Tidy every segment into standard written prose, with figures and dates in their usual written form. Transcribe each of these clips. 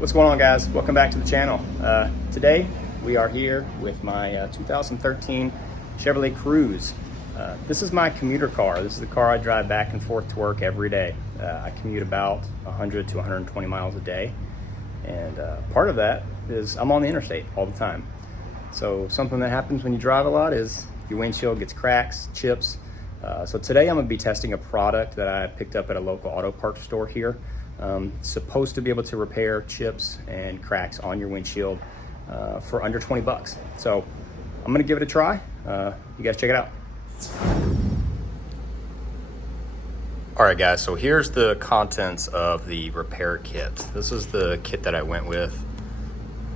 What's going on, guys? Welcome back to the channel. Today we are here with my 2013 Chevy Cruze. This is my commuter car. This is the car I drive back and forth to work every day. I commute about 100 to 120 miles a day, and part of that is I'm on the interstate all the time. So something that happens when you drive a lot is your windshield gets cracks, chips. So today I'm going to be testing a product that I picked up at a local auto parts store here. Supposed to be able to repair chips and cracks on your windshield for under 20 bucks. So I'm gonna give it a try. You guys check it out. All right, guys, so here's the contents of the repair kit. This is the kit that I went with.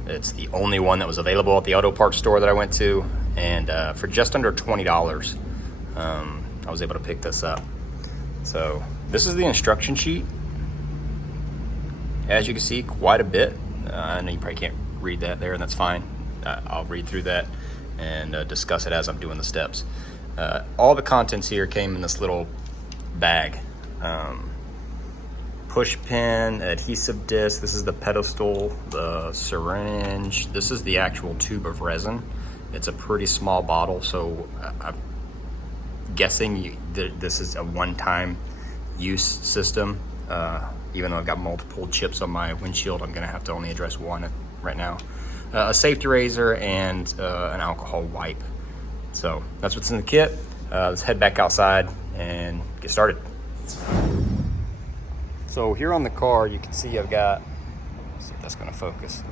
It's the only one that was available at the auto parts store that I went to, and for just under $20, I was able to pick this up. So this is the instruction sheet. As you can see, quite a bit. I know you probably can't read that there, and that's fine. I'll read through that and discuss it as I'm doing the steps. All the contents here came in this little bag. Push pin, adhesive disc, this is the pedestal, the syringe, this is the actual tube of resin. It's a pretty small bottle, so I'm guessing this is a one-time use system. Even though I've got multiple chips on my windshield, I'm gonna have to only address one right now. A safety razor and an alcohol wipe. So that's what's in the kit. Let's head back outside and get started. So here on the car, you can see I've got, let's see if that's gonna focus.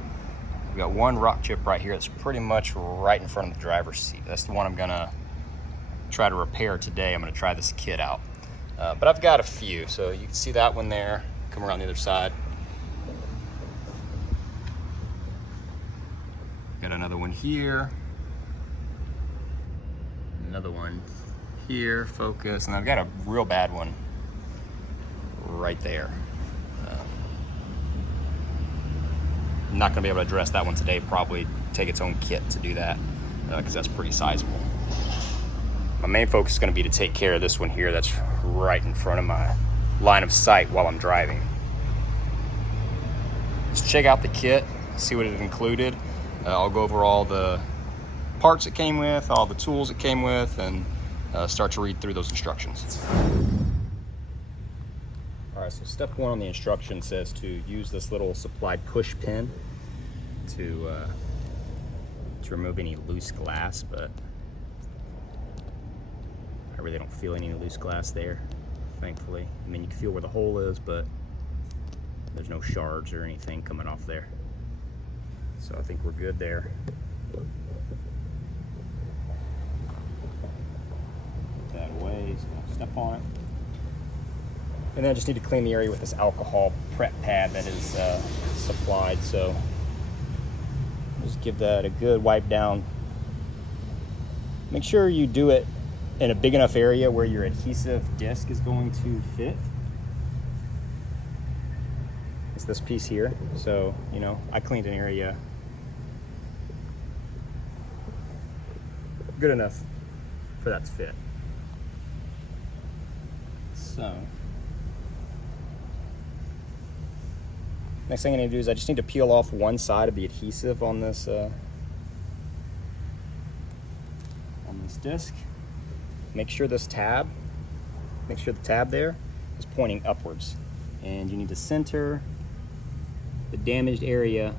I've got one rock chip right here that's pretty much right in front of the driver's seat. That's the one I'm gonna try to repair today. I'm gonna try this kit out. But I've got a few, so you can see that one there. Come around the other side. Got another one here. Another one here, focus. And I've got a real bad one right there. I'm not gonna be able to address that one today. Probably take its own kit to do that because that's pretty sizable. My main focus is gonna be to take care of this one here that's right in front of my line of sight while I'm driving. Let's check out the kit, see what it included. I'll go over all the parts it came with, all the tools it came with, and start to read through those instructions. All right, so step one on the instruction says to use this little supplied push pin to remove any loose glass, but I really don't feel any loose glass there, thankfully. I mean, you can feel where the hole is, but there's no shards or anything coming off there. So I think we're good there. Put that away, so I'll step on it. And then I just need to clean the area with this alcohol prep pad that is supplied. So just give that a good wipe down. Make sure you do it in a big enough area where your adhesive disc is going to fit. It's this piece here. So, you know, I cleaned an area good enough for that to fit. So, next thing I need to do is I just need to peel off one side of the adhesive on this disc. Make sure the tab there is pointing upwards, and you need to center the damaged area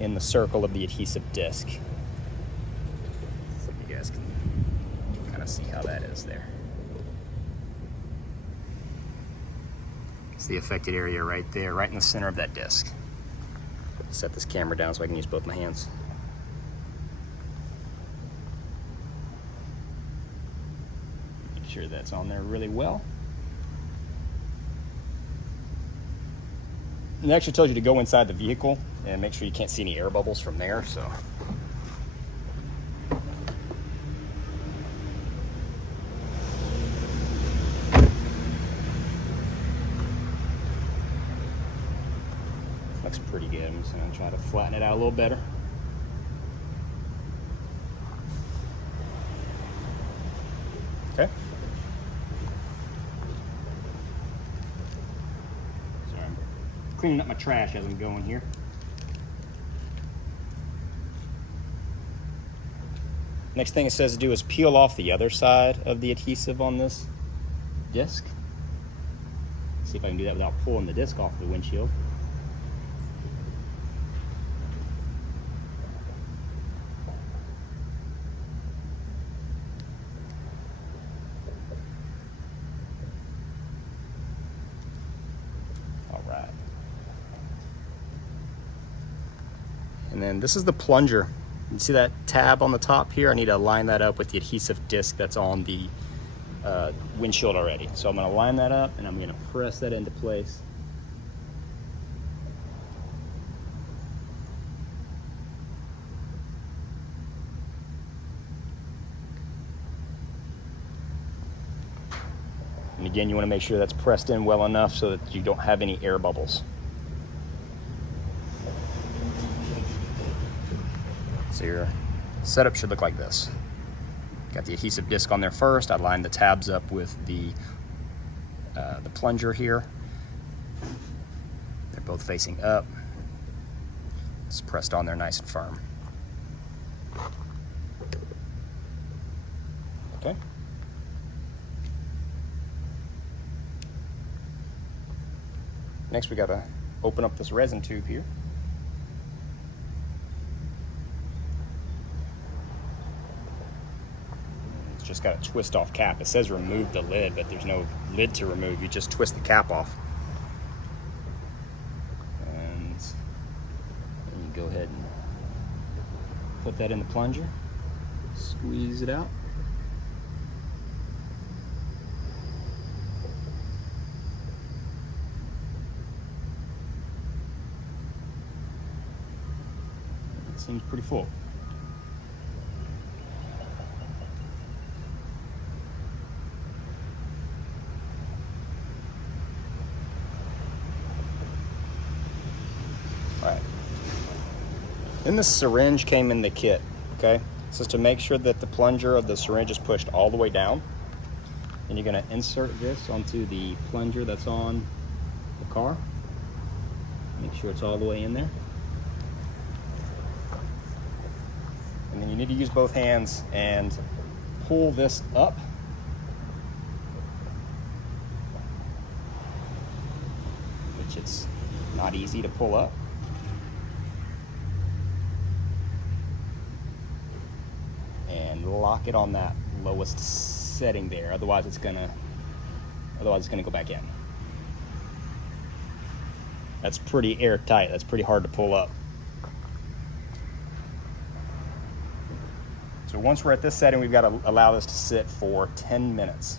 in the circle of the adhesive disc. So you guys can kind of see how that is there. It's the affected area right there, right in the center of that disc. Set this camera down so I can use both my hands. Make sure that's on there really well. And it actually tells you to go inside the vehicle and make sure you can't see any air bubbles from there, so. Looks pretty good. I'm just gonna try to flatten it out a little better. Okay. cleaning up my trash as I'm going here. Next thing it says to do is peel off the other side of the adhesive on this disc. See if I can do that without pulling the disc off the windshield. All right. And then this is the plunger. You see that tab on the top here? I need to line that up with the adhesive disc that's on the windshield already. So I'm going to line that up and I'm going to press that into place. And again, you want to make sure that's pressed in well enough so that you don't have any air bubbles. So your setup should look like this. Got the adhesive disc on there first. I lined the tabs up with the plunger here. They're both facing up. It's pressed on there nice and firm. Okay. Next we gotta open up this resin tube here. Just got a twist off cap. It says remove the lid, but there's no lid to remove. You just twist the cap off. And you go ahead and put that in the plunger, squeeze it out. It seems pretty full. Right. Then the syringe came in the kit, okay? This is to make sure that the plunger of the syringe is pushed all the way down. And you're gonna insert this onto the plunger that's on the car. Make sure it's all the way in there. And then you need to use both hands and pull this up. Which it's not easy to pull up. And lock it on that lowest setting there. Otherwise it's gonna go back in. That's pretty airtight. That's pretty hard to pull up. So once we're at this setting, we've got to allow this to sit for 10 minutes.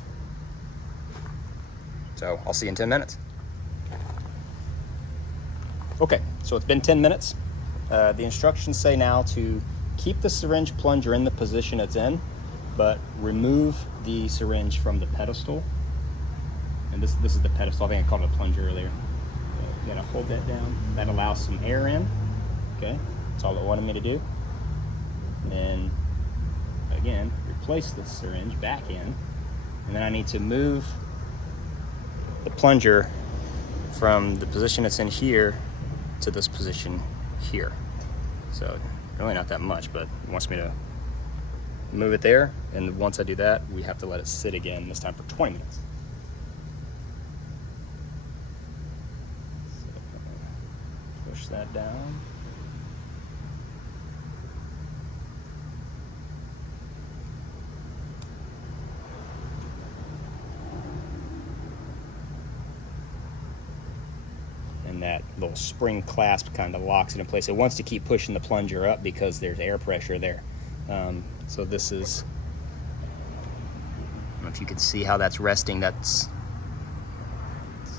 So I'll see you in 10 minutes. Okay, so it's been 10 minutes. The instructions say now to keep the syringe plunger in the position it's in, but remove the syringe from the pedestal. And this is the pedestal. I think I called it a plunger earlier. You gotta hold that down. That allows some air in. Okay, that's all it wanted me to do. And then again, replace the syringe back in. And then I need to move the plunger from the position it's in here to this position here. So really not that much, but it wants me to move it there. And once I do that, we have to let it sit again, this time for 20 minutes. So push that down. And that little spring clasp kind of locks it in place. It wants to keep pushing the plunger up because there's air pressure there. So this is, I don't know if you can see how that's resting. That's,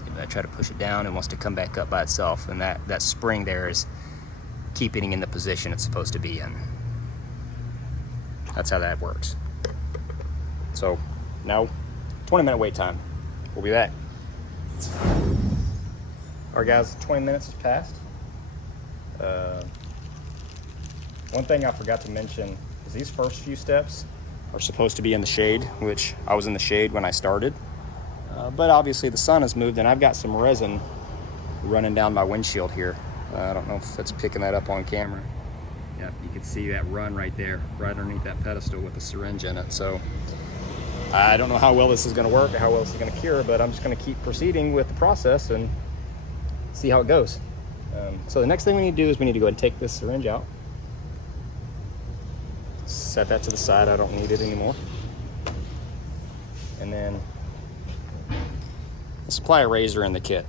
if I try to push it down, it wants to come back up by itself. And that spring there is keeping it in the position it's supposed to be in. That's how that works. So now 20-minute wait time. We'll be back. All right, guys, 20 minutes has passed. One thing I forgot to mention is these first few steps are supposed to be in the shade, which I was in the shade when I started. But obviously the sun has moved and I've got some resin running down my windshield here. I don't know if that's picking that up on camera. Yep, you can see that run right there, right underneath that pedestal with the syringe in it. So I don't know how well this is going to work or how well this is going to cure, but I'm just going to keep proceeding with the process and see how it goes. So the next thing we need to do is we need to go ahead and take this syringe out. Set that to the side. I don't need it anymore. And then supply a razor in the kit.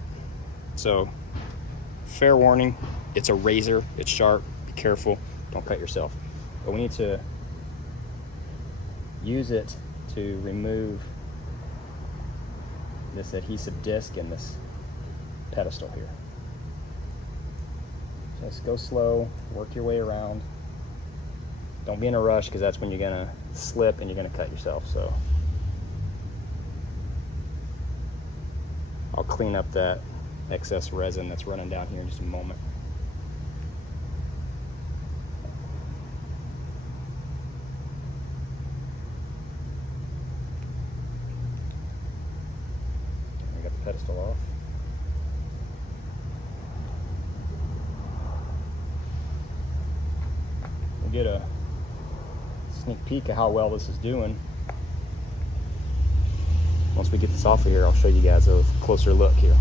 So fair warning, it's a razor, it's sharp, be careful, don't cut yourself. But we need to use it to remove this adhesive disc in this pedestal here. Just go slow, work your way around. Don't be in a rush, because that's when you're gonna slip and you're gonna cut yourself. So I'll clean up that excess resin that's running down here in just a moment. We got the pedestal off. We'll get a sneak peek of how well this is doing. Once we get this off of here, I'll show you guys a closer look here.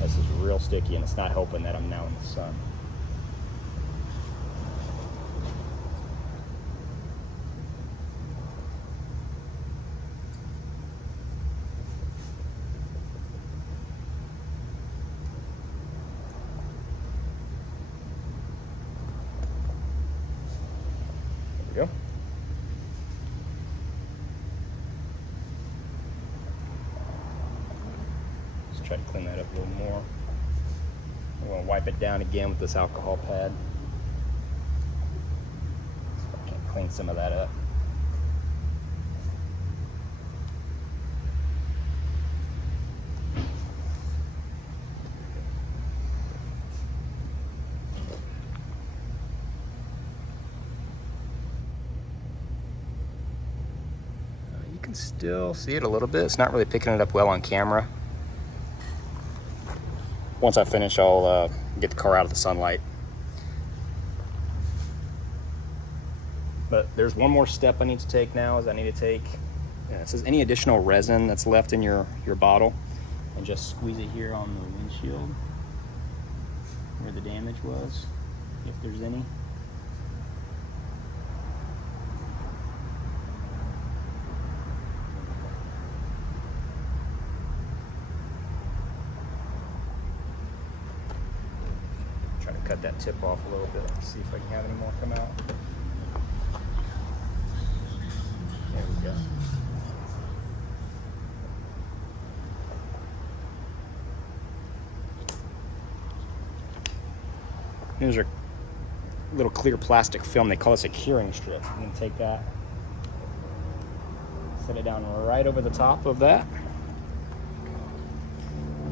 This is real sticky, and it's not helping that I'm now in the sun. There we go. Try to clean that up a little more. I'm going to wipe it down again with this alcohol pad. So I can clean some of that up. You can still see it a little bit. It's not really picking it up well on camera. Once I finish, I'll get the car out of the sunlight. But there's one more step I need to take now. It says any additional resin that's left in your bottle, and just squeeze it here on the windshield where the damage was, if there's any. Cut that tip off a little bit. Let's see if I can have any more come out. There we go. Here's our little clear plastic film. They call this a curing strip. I'm going to take that, set it down right over the top of that,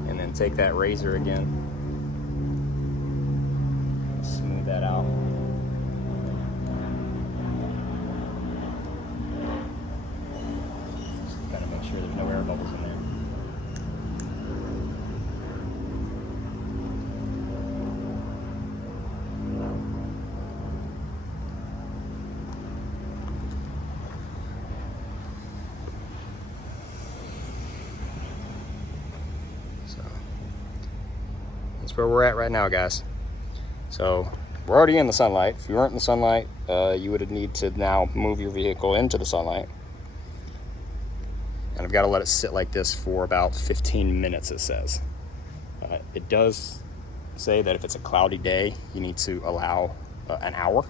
and then take that razor again. Smooth that out. Just kind of make sure there's no air bubbles in there. So that's where we're at right now, guys. So we're already in the sunlight. If you weren't in the sunlight, you would need to now move your vehicle into the sunlight. And I've got to let it sit like this for about 15 minutes, it says. It does say that if it's a cloudy day, you need to allow an hour.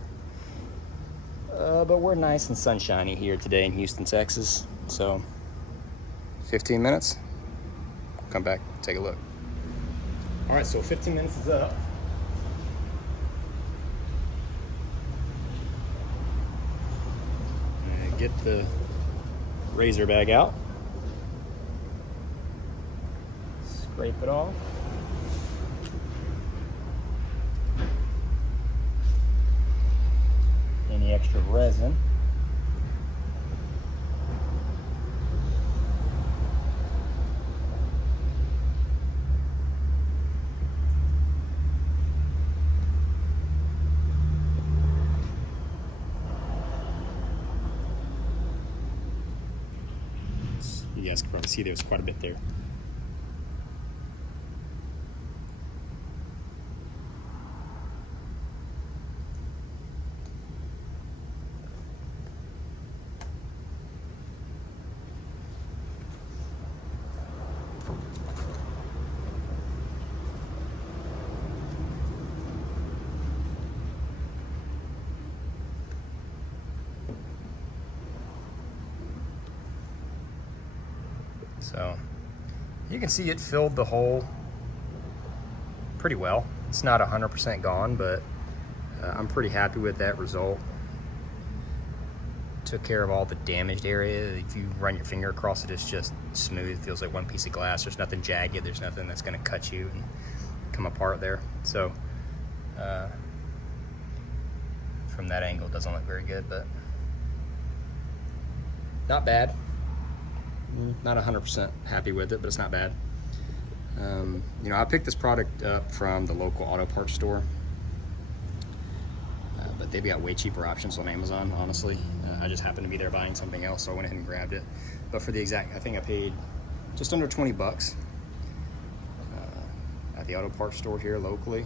But we're nice and sunshiny here today in Houston, Texas. So 15 minutes, come back, take a look. All right, so 15 minutes is up. Get the razor bag out, scrape it off, any extra resin, you guys can probably see there's quite a bit there. So you can see it filled the hole pretty well. It's not 100% gone, but I'm pretty happy with that result. Took care of all the damaged area. If you run your finger across it, it's just smooth. It feels like one piece of glass. There's nothing jagged. There's nothing that's gonna cut you and come apart there. So from that angle, it doesn't look very good, but not bad. Not 100% happy with it, but it's not bad. You know, I picked this product up from the local auto parts store, but they've got way cheaper options on Amazon, honestly. I just happened to be there buying something else, so I went ahead and grabbed it. But for the exact, I think I paid just under 20 bucks at the auto parts store here locally.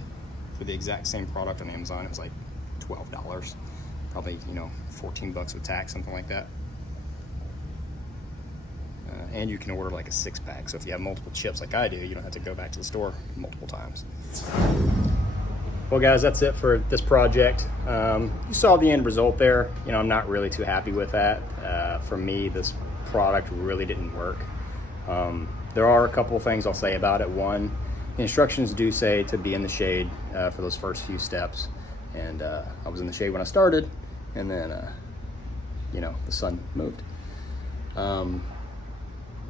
For the exact same product on Amazon, it was like $12. Probably, you know, 14 bucks with tax, something like that. And you can order like a 6-pack. So if you have multiple chips like I do, you don't have to go back to the store multiple times. Well guys, that's it for this project. You saw the end result there. You know, I'm not really too happy with that. For me, this product really didn't work. There are a couple of things I'll say about it. One, the instructions do say to be in the shade for those first few steps. And I was in the shade when I started, and then, you know, the sun moved.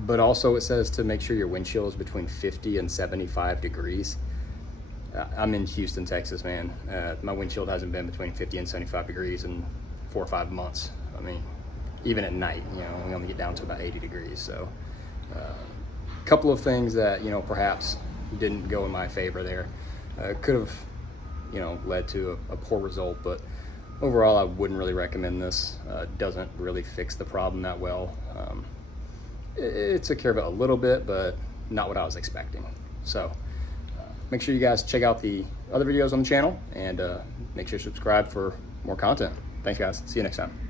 But also it says to make sure your windshield is between 50 and 75 degrees. I'm in Houston, Texas, man. My windshield hasn't been between 50 and 75 degrees in 4 or 5 months. I mean, even at night, you know, we only get down to about 80 degrees. So a couple of things that, you know, perhaps didn't go in my favor there. Could have, you know, led to a poor result, but overall I wouldn't really recommend this. Doesn't really fix the problem that well. It took care of it a little bit, but not what I was expecting. So make sure you guys check out the other videos on the channel, and make sure you subscribe for more content. Thanks guys, see you next time.